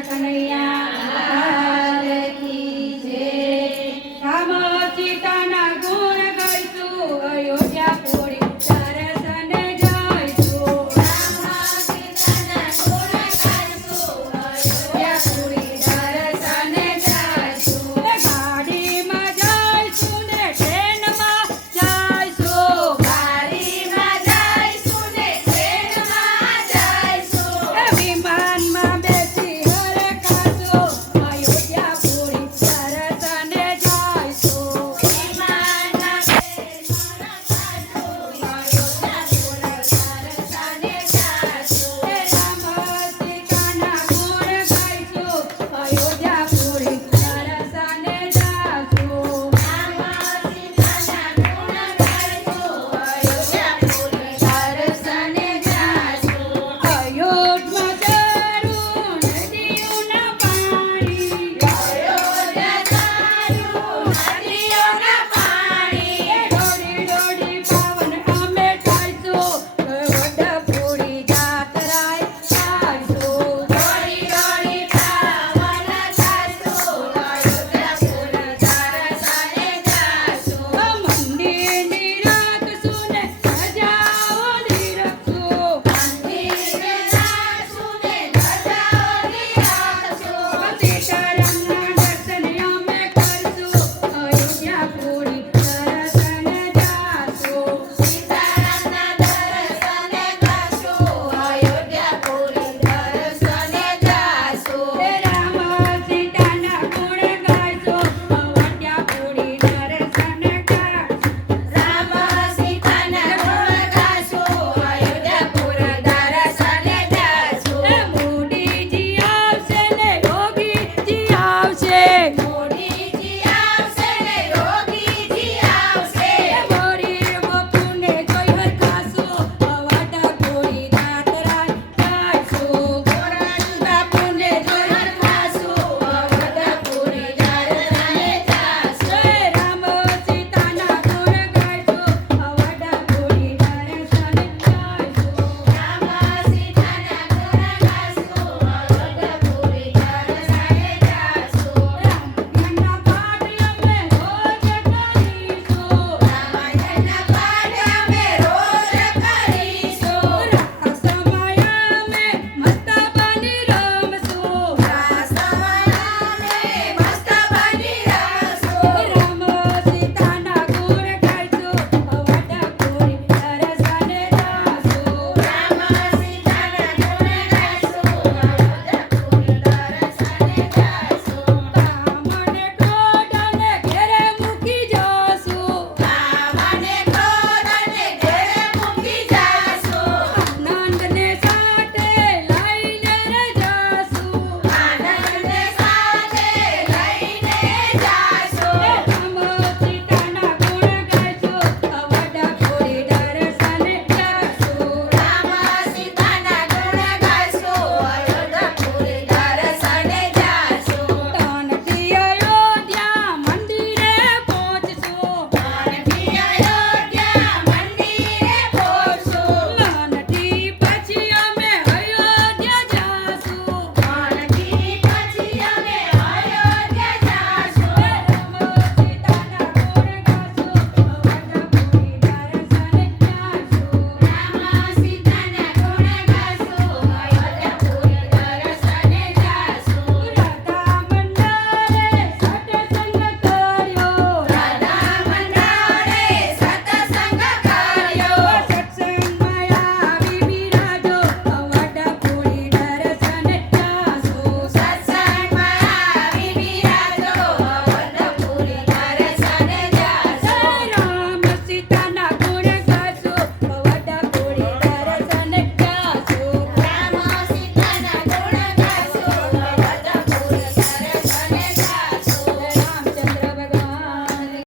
ಕನಯ್ಯ